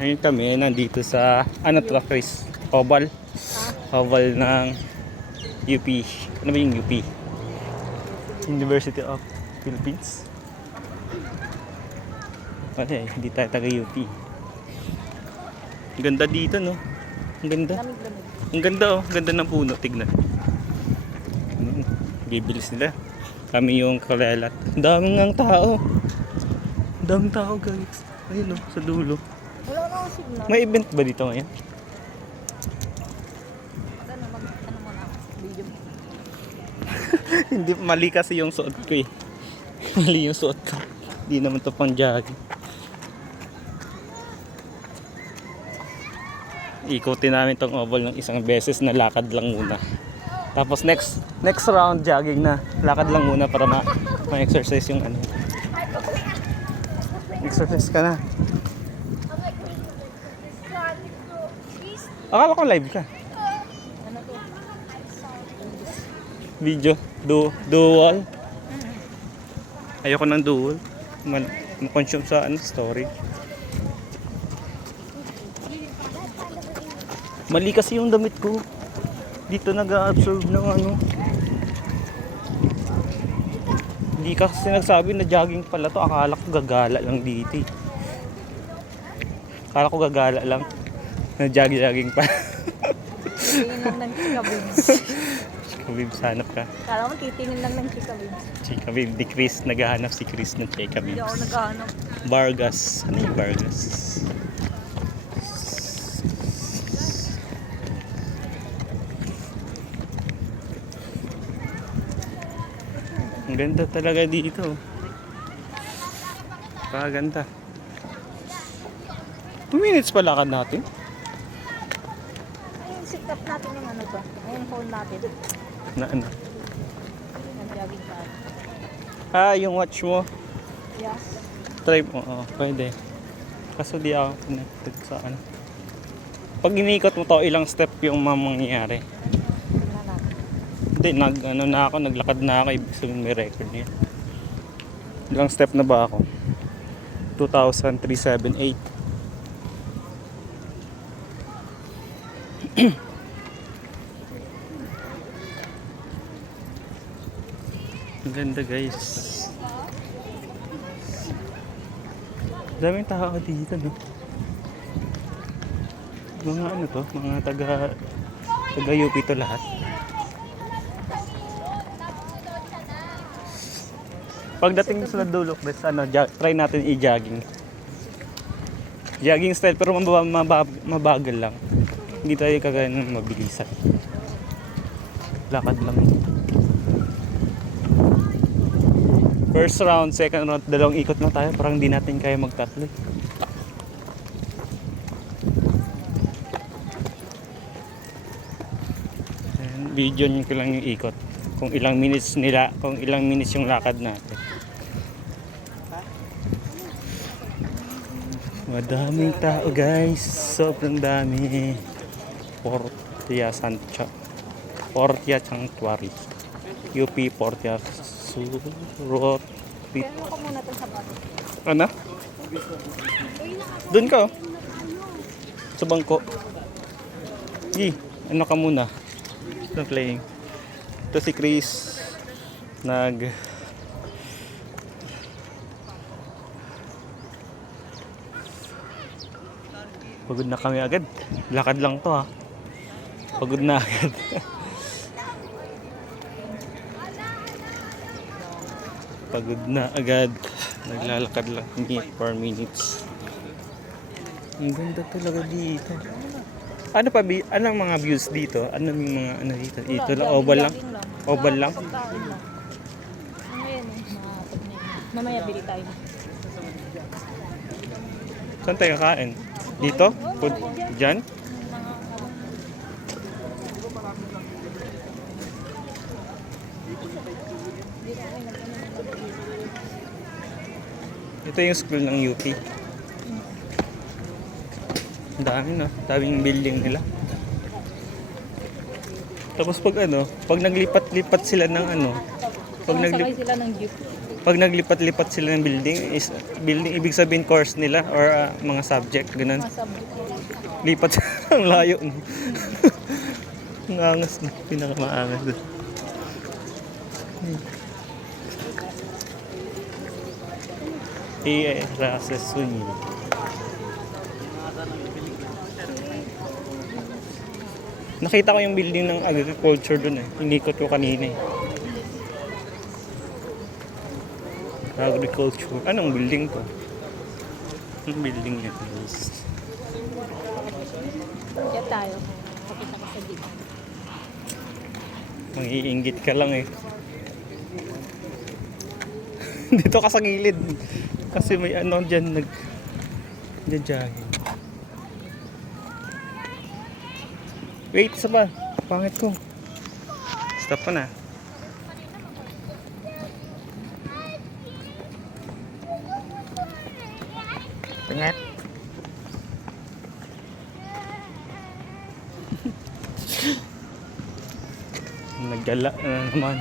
Ngayon kami nandito sa ano to, Chris? Oval. Oval ng UP. Ano ba yung UP? University of Philippines. Wala eh, hindi tayo taga UP. Ang ganda dito, no? Ang ganda. Ang ganda, oh. Ang ganda ng puno, tignan. Bibilis nila. Kami yung kalelat. Ang daming ng tao. Ang daming tao, guys. Ayun, oh, sa dulo. Wala na akong signal. May event ba dito ngayon? Ano mo na? Video mo. Hindi, mali kasi yung suot ko eh. Mali yung suot ko. Hindi naman to pang jogging. Ikutin namin tong oval ng isang beses na lakad lang muna. Tapos next round jogging na. Lakad lang muna para ma-exercise yung ano. Exercise ka na. Akala ko live ka. Ano to? Video. Dual. Ayoko ng dual. Ma-consume sa ano, story. Mali kasi yung damit ko. Dito nag-absorb ng ano. Hindi kasi nagsabi na jogging pala to. Akala ko gagala lang dito eh. Akala ko gagala lang. Na jogging pa. Titingin lang ng chika babes. Chika Bibs, hanap ka. Kala mo titingin lang ng chika babes. Chika Bibs, di Chris. Naghahanap si Chris ng Chika Hindi ako Bibs. naghahanap. Vargas. Ano yung Vargas? Ang ganda talaga dito. Paganda. 2 minutes pa lakad natin. Ayun, sit up natin yung ano to. Ayun, phone natin. Na ano? Nag-jogging pa. Ah, yung watch mo. Yes. Try mo. Oo, pwede. Kaso di ako connected sa ano. Pag inikot mo to, ilang step yung mangyayari. Tingnan natin. Hindi, naglakad na ako. Ibig sabihin may record niya. Ilang step na ba ako? 2,378. Ang ganda, guys. Daming tao dito, no? Mga ano to? Mga taga UP to lahat. Pagdating sa dulo, bes, ano, try natin i-jogging. Jogging style pero mabagal lang. Hindi tayo kagaya ng mabilisan. Lakad lang. First round, second round, dalawang ikot na tayo. Parang hindi natin kaya magtatlo. Video nyo ko lang yung ikot. Kung ilang minutes yung lakad natin. Madaming tao, guys. Sobrang dami. Portia Sanctuary. UP Portia Surot. Pero ko muna itong sapato. Ano? Doon ka, oh. Sa bangko. Gi, ano ka muna? Stop playing. Ito si Chris. Pagod na kami agad. Lakad lang to, ha. Pagod na agad. Pagod na agad. Naglalakad lang 4 minutes. Ang ganda talaga dito. Ano pa anong mga views dito? Ano yung mga ano dito? Ito lang, oval lang. Oval lang. Pagkain lang. Ano yan eh, mga pagkain. Mamaya bili tayo. Saan tayo kakain? Dito? Diyan? Ito yung school ng UP. Ang dami, no? Daming building nila. Tapos pag naglipat-lipat sila ng ano, Sakay sila ng jeep. Pag naglipat-lipat sila ng building, is building ibig sabihin course nila or mga subject, ganun. Mga subject. Lipat ang layo. No? Ang angas na, pinakamaangas doon. Rases Sunyi. Nakita ko yung building ng agriculture doon eh. Inikot ko kanina eh. Agriculture. Anong building to? Anong building niya? Kaya tayo. Pakita ka sa dito. Mangiinggit ka lang eh. Dito ka sa gilid. Kasi may ano dyan nag-jogging. Wait, isa pa. Pangit ko. Stop pa na. Pangit. Naggala na naman.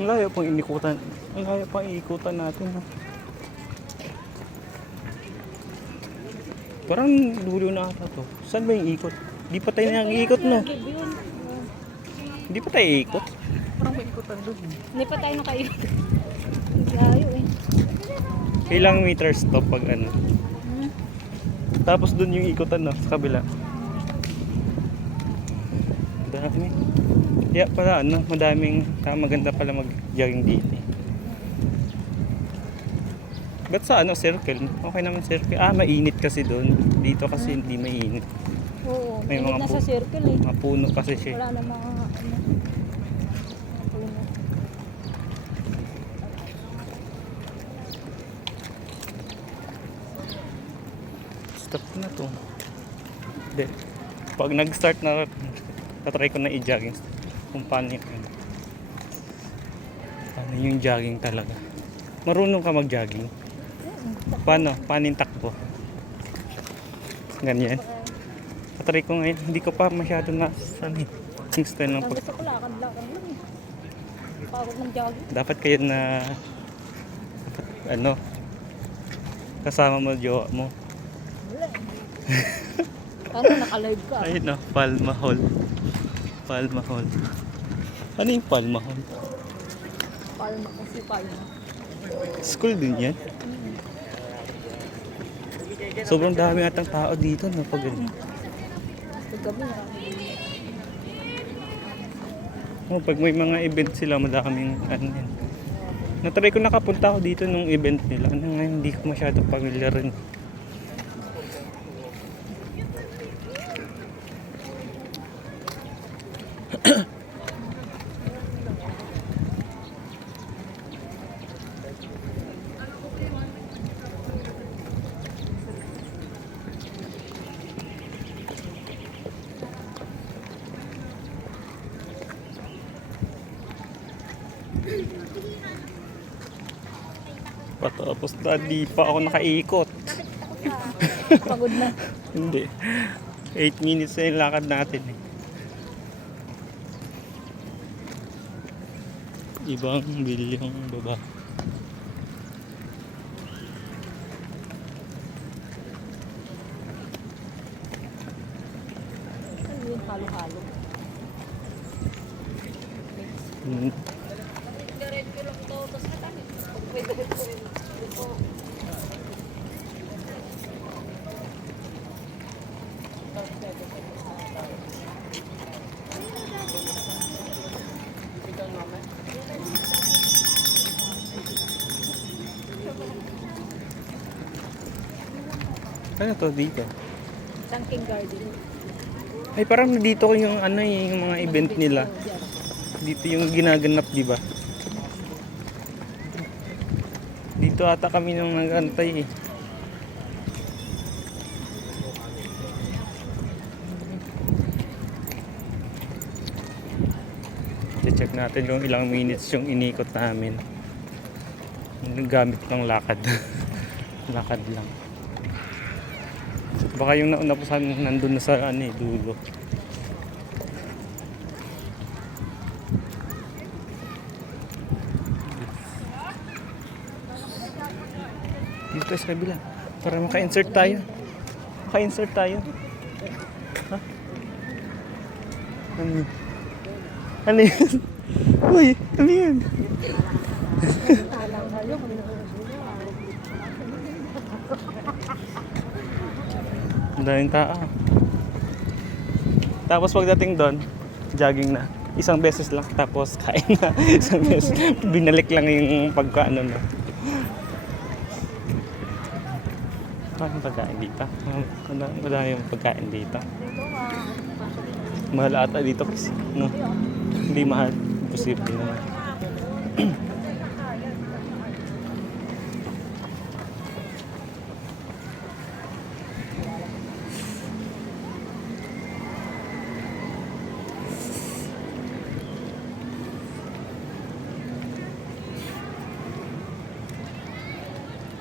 Ang layo pang inikutan. Ang layo pang iikutan natin. Ha? Parang dulo na ata to. Saan ba yung ikot? Di pa tayo nang ikot, no? Di pa tayo ikot. Parang may ikutan doon. Hindi pa tayo nakaikot. Layo eh. Ilang meters to pag ano? Tapos doon yung ikutan, no? Sa kabila. Dami. Yeah, pala ano, madaming maganda pala mag-jogging dito. Ba't sa ano, circle? Okay naman circle. Mainit kasi doon. Dito kasi hindi mainit. Oo. May May mga nasa circle eh. Mga puno kasi siya. Wala na mga ano. Mga puno. Stop na to. Hindi. Pag nag-start na, tatry ko na i-jogging. Kung paano yung jogging talaga. Marunong ka mag-jogging? Paano? Paano yung takbo? Ganyan. Tatry ko ngayon. Hindi ko pa masyado nasanay. Yung style ng pag... Gusto ko lakad-lakad lang eh. Pagod ng jogging. Dapat kayo na... ano? Kasama mo jowa mo. Wala eh. Ano, naka-live ka? Ayun o, Palma Hall. Palma Hall. Ano yung Palma Hall? Palma kasi palma. School din yan? Sobrang dami atang tao dito no pag ganun. Paggabi na. Pag may mga event sila madaming ano yan. Natry ko nakapunta ako dito nung event nila. Ano ngayon hindi ko masyado familiar rin. Patapos na, di pa ako nakaikot. Pagod na. Hindi. 8 minutes na yung lakad natin eh. Ibang bilyong baba. Ano yun, halo-halo. Hmm. Ano to dito? Sunken Garden. Ay parang dito ko yung ano yung mga event nila. Dito yung ginaganap, di ba? Dito ata kami nung nag-antay eh. I-check natin yung ilang minutes yung inikot namin. Yung gamit ng lakad. Lakad lang. Baka yung nauna po sana nandun na sa ano eh, dulo. Dito sa kabila. Para maka-insert tayo. Maka-insert tayo. Ha? Ano yun? Ano yun? Uy, ano yun? Ang daming tao. Tapos pagdating doon, jogging na. Isang beses lang, tapos kain na. Isang beses. Binalik lang yung pagkaano na. Maraming pagkain dito. Madami yung pagkain dito. Mahal ata dito kasi. No? Hindi mahal. Posible naman.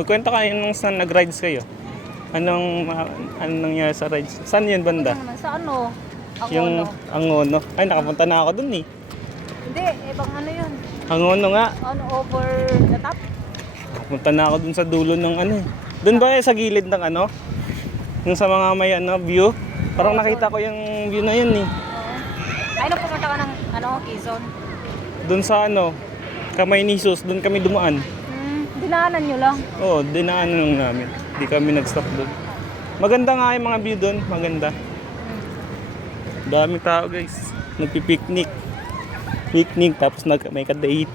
Magkwento kayo nung saan nag-rides kayo. Anong nangyari sa rides? Saan yun banda? Ano naman, sa ano? Ako Yung ano? Angono. Ay, nakapunta na ako dun eh. Hindi, ibang ano yun? Angono nga. Ano, over the top? Nakapunta na ako dun sa dulo ng ano eh. Dun ba sa gilid ng ano? Yung sa mga may ano, view? Parang nakita ko yung view na yun eh. Ay, nung pumunta ka ng, ano, Quezon? Dun sa ano, Kamay ni Jesus, dun kami dumaan. Dinaanan nyo lang. Oo, dinaanan lang namin. Hindi kami nag-stop dun. Maganda nga yung mga view dun, maganda. Daming tao guys. Nagpi-picnic. Picnic, tapos may ka-date.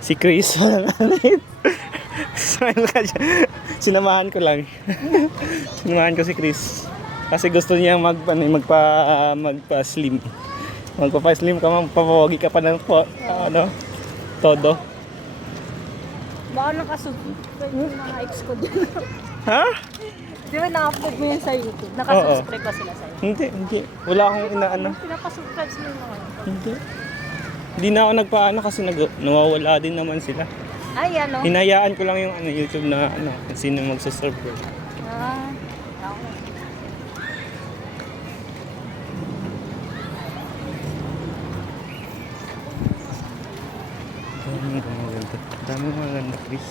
Si Chris, walang alit. Smile ka siya. Sinamahan ko lang. Sinamahan ko si Chris. Kasi gusto niya magpa-slim. Magpa-slim ka, magpapogi ka pa ng todo. Baka nakasubscribe yung mga ex ko dyan. Ha? Di ba na-upload mo yun sa YouTube? Nakasubscribe ba sila sa'yo? Hindi. Wala akong inaano. Pinapasubscribe sila yung mga Hindi. Hindi na ako nagpaano kasi nawawala din naman sila. Ay, ano? Hinayaan ko lang yung YouTube na kung sino magsaserve ko. Ah, ako. Daming maganda, Chris.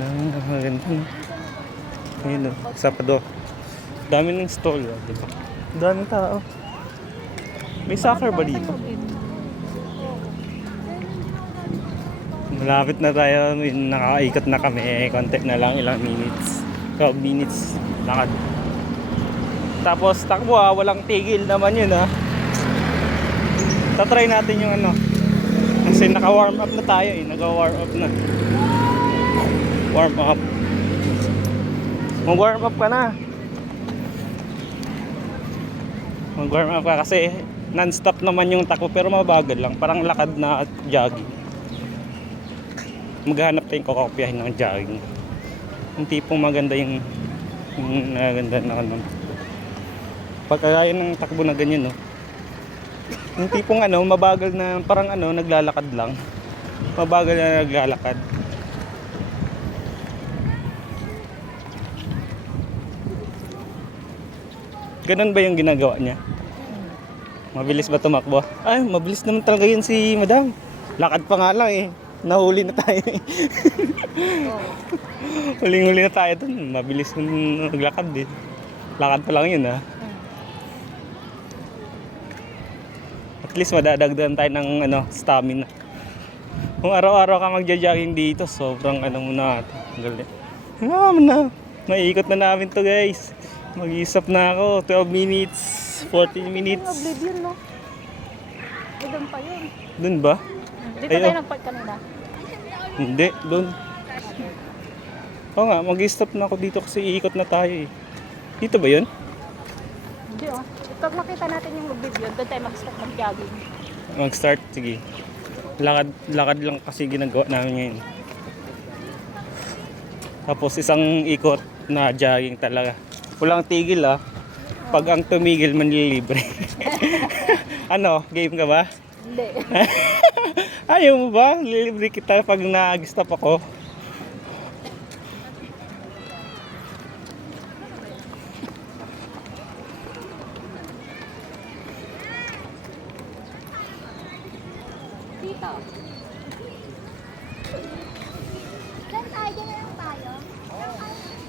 Daming maganda. Ayun o, Sabado. Dami ng stall, di ba? Daming tao. May soccer ba dito? Malapit na tayo, nakakaikot na kami. Konti na lang, ilang minutes. 12 minutes lakad. Tapos takbo walang tigil naman yun Tatry natin yung kasi naka-warm up na tayo naka-warm up na. Warm up. Mag-warm up ka na. Mag-warm up ka kasi non-stop naman yung takbo pero mabagal lang. Parang lakad na at jogging. Maghanap tayong kokopyahin ng jogging. Yung tipong maganda yung maganda na pagkagaya ng takbo na ganyan yung tipong mabagal na parang naglalakad lang. Mabagal na naglalakad. Ganun ba yung ginagawa niya? Mabilis ba tumakbo? Ay, mabilis naman talaga yun si Madam. Lakad pa nga lang Nahuli na tayo Huling-huli na tayo dun. Mabilis na naglakad Lakad pa lang yun At least madadagdagan tayo ng stamina. Kung araw-araw ka magja-jogging dito, sobrang muna galit. Maiikot na namin to guys. Mag-iisap na ako. 12 minutes, 14 minutes. Oblivion, no? Eh, doon pa yun. Doon ba? Dito tayo nag-park kanina. Hindi, doon. Oo nga, mag-stop na ako dito kasi iikot na tayo Dito ba yun? Hindi Pag makita natin yung oblivion, doon tayo mag-stop mag-jogging. Mag-start? Sige. Lakad lang kasi ginagawa namin ngayon. Tapos isang ikot na jogging talaga. Walang tigil Pag ang tumigil, manlilibre. Game ka ba? Hindi. Ayaw mo ba? Lilibre kita pag nag-stop ako. kita. Saan tayo? Diyan na lang tayo.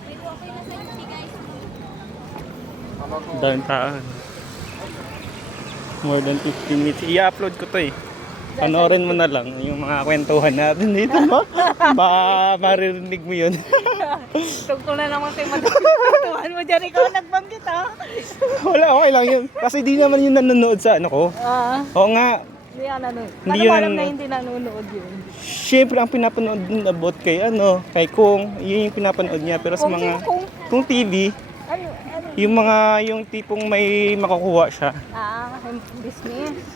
May okay na sa guys. Daming tao. More than 15 minutes. I-upload ko to eh. Panoorin mo na lang yung mga kwentuhan natin dito, no? Maririnig mo yun. Tungkol na naman kay Madam. Tuhan mo dyan, ikaw nagbanggit ha. Wala, okay lang yun. Kasi di naman yun nanonood sa ano ko. Oo nga, Hindi yan nanonood. Hindi Paano mo yun alam ano. na hindi nanonood yun? syempre ang pinapanood dun about kay kay Kung, yun yung pinapanood niya. Pero sa Kung mga, sino kung? kung TV, Ano? yung tipong may makukuha siya. Dismiss.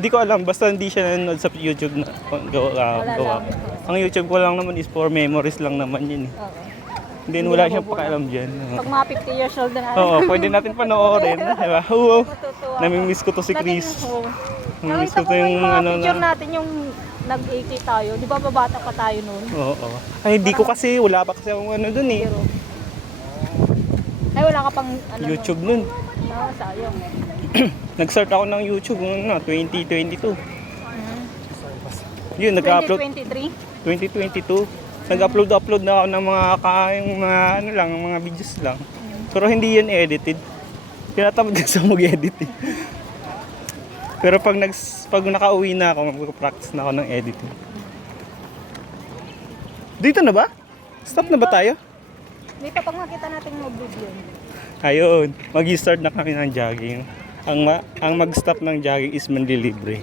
Hindi ko alam, basta hindi siya nanonood sa YouTube na gawa. lang. Ang YouTube ko lang naman is for memories lang naman yun eh. Okay. Then wala siyang pakialam dyan. Pag mga 50 years old na Oo, pwede natin panoorin. Diba? Oo, matutuwa. namimiss ko to si Chris. Namimiss Nakita ko ko to yung yung mga ano picture na. natin yung nag-AK tayo. Di ba babata pa tayo noon? Oo. Ay, hindi ko kasi, wala pa kasi akong ano dun eh. Pero, ay wala ka pang ano YouTube nun. Sayang. Nag-start ako ng YouTube noon na 2022. Yun, nag-upload 2023? 2022. Nag-upload na ako ng yung mga ano lang, mga videos lang. Pero hindi yun edited. Tinatamad kasi ako mag-edit eh. Pero pag nakauwi na ako, mag-practice na ako ng editing. Dito na ba? Stop na ba tayo? Dito pag makita natin mag-video. Ayun, mag-start na kami ng jogging. Ang mag-stop ng jogging is manlilibre.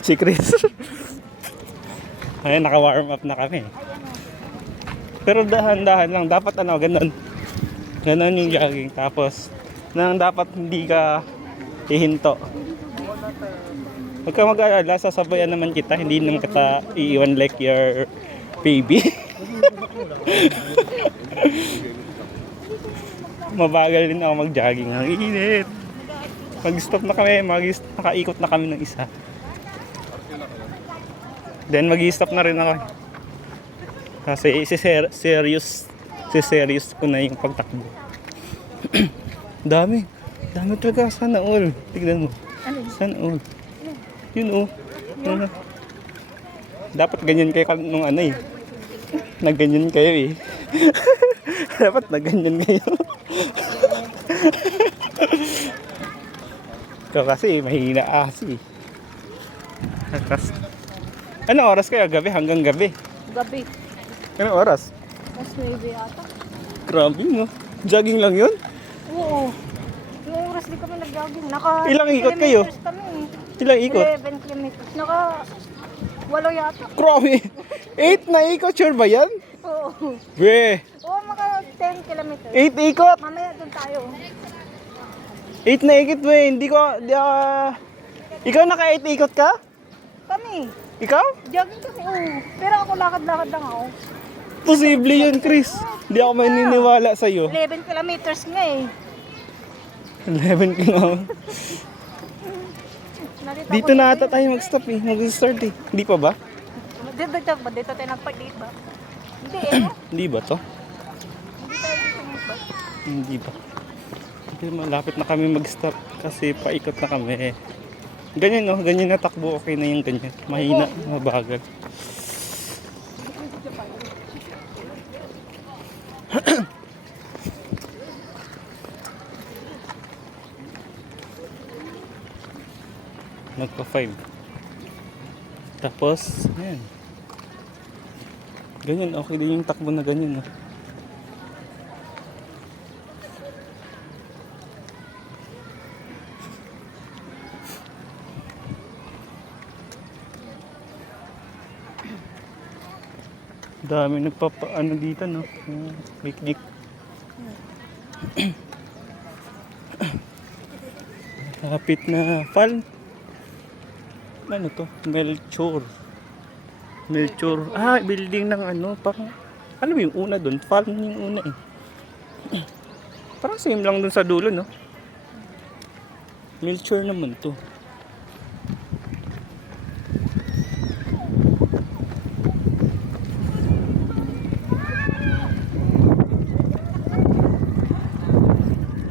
Si Chris. Ayun, naka-warm up na kami. Pero dahan-dahan lang. Dapat ganun. Ganun yung jogging. Tapos, dapat hindi ka ihinto. Huwag ka mag-alala, sasabayan naman kita. Hindi naman kita iiwan like your baby. Mabagal din ako mag-jogging. Ang init. Mag-stop na kami. Nakaikot na kami ng isa. Then mag-stop na rin ako. Kasi serious ko na yung pagtakbo. Dami talaga. Sana all. Tignan mo. Sana all. Yun Yun, dapat ganyan kayo nung nagganyan kayo eh. Dapat nagganyan kayo. Kasi mahina kasi. Anong oras kayo? Gabi? Hanggang gabi? Gabi. Anong oras? Mas maybe ata. Grabe no? Jogging lang yun? Oo. Yung oras di kami nag-jogging. Ilang ikot kayo? Kami. Ilang ikot? 11 kilometers. 8 yata. Grabe! 8 na ikot, sure ba yan? Oo. Be! Oo, mga 10 kilometers. 8 ikot! Mamaya doon tayo. 8 na ikot ba? Ikaw naka 8 ikot ka? Kami. Ikaw? Jogging kami. Oo. Pero ako lakad-lakad lang ako. Posible yun, Chris. Hindi ako maniniwala sa'yo. 11 kilometers nga eh. 11 kilo. Nakita Dito ko na ata tayo mag-stop eh. Mag-start eh. Hindi pa ba? Dito tayo nagpa-date ba? Hindi eh. Hindi ba to? Hindi tayo dito mag-stop. Hindi ba? Hindi, malapit na kami mag-stop kasi paikot na kami. Ganyan no, ganyan na takbo, okay na yung ganyan. Mahina, mabagal. Nagpa 5. Tapos, ayan. Ganyan, okay din yung takbo na ganyan. No? Dami nagpapaano dito, no? Big. Kapit na fall. Ano to? Melchor. Building ng parang, alam mo yung una doon? Fall yung una eh. Parang same lang doon sa dulo, no? Melchor naman to.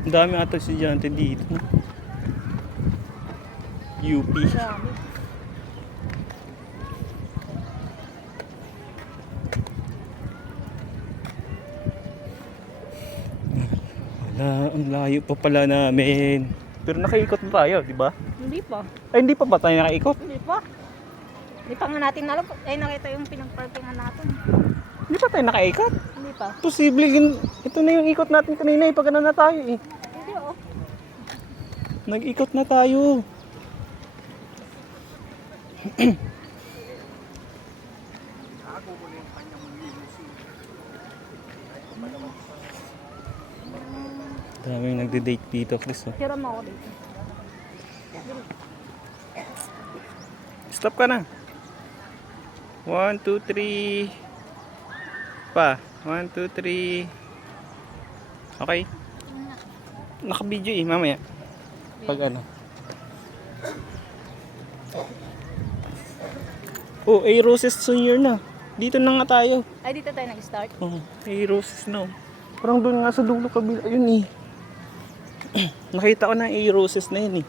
Ang dami ata estudyante dito. UP. Dami. Ang layo pa pala namin. Pero nakaikot pa tayo, di ba? Hindi pa. Ay, hindi pa ba tayo nakaikot? Hindi pa. Hindi pa nga natin alam. Ay, nakita yung pinag-parkingan natin. Hindi pa tayo nakaikot? Hindi pa. Posible, ito na yung ikot natin kanina eh. Pag ano na tayo eh. Hindi oh. Nag-ikot na tayo. Daming nagde-date dito, Chris. Oh. Tira mo ako dito. Stop ka na. 1, 2, 3. Pa. 1, 2, 3. Okay. Naka-video eh, mamaya. Pag ano. Oh, A-Roses Senior na. Dito na nga tayo. Ay, dito tayo nag-start. Oh, A-Roses na. Parang doon nga sa dulo kabila. Ayun eh. Nakita ko na A-Roses na yun eh.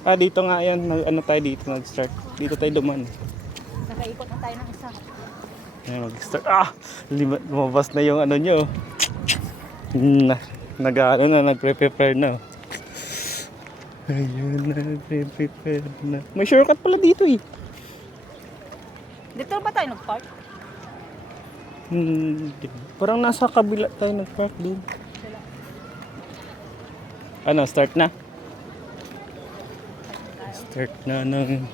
Ah, dito nga yan. Ano tayo dito nag-start. Dito tayo duman. Nakaikot na tayo ng isa. Ayan, mag-start. Ah! Lumabas na yung ano nyo. Nag-ano na, nag-prepare na. Ayun, nag-prepare na. May shortcut pala dito eh. Dito ba tayo nag-park? Parang nasa kabila tayo nag-park doon. Ano, start na? Start na ng...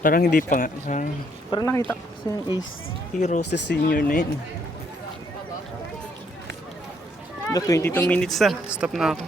Parang hindi pa nga. Parang nakita ko kasi yung A-Roses Senior na yun. 22 minutes na. Stop na ako.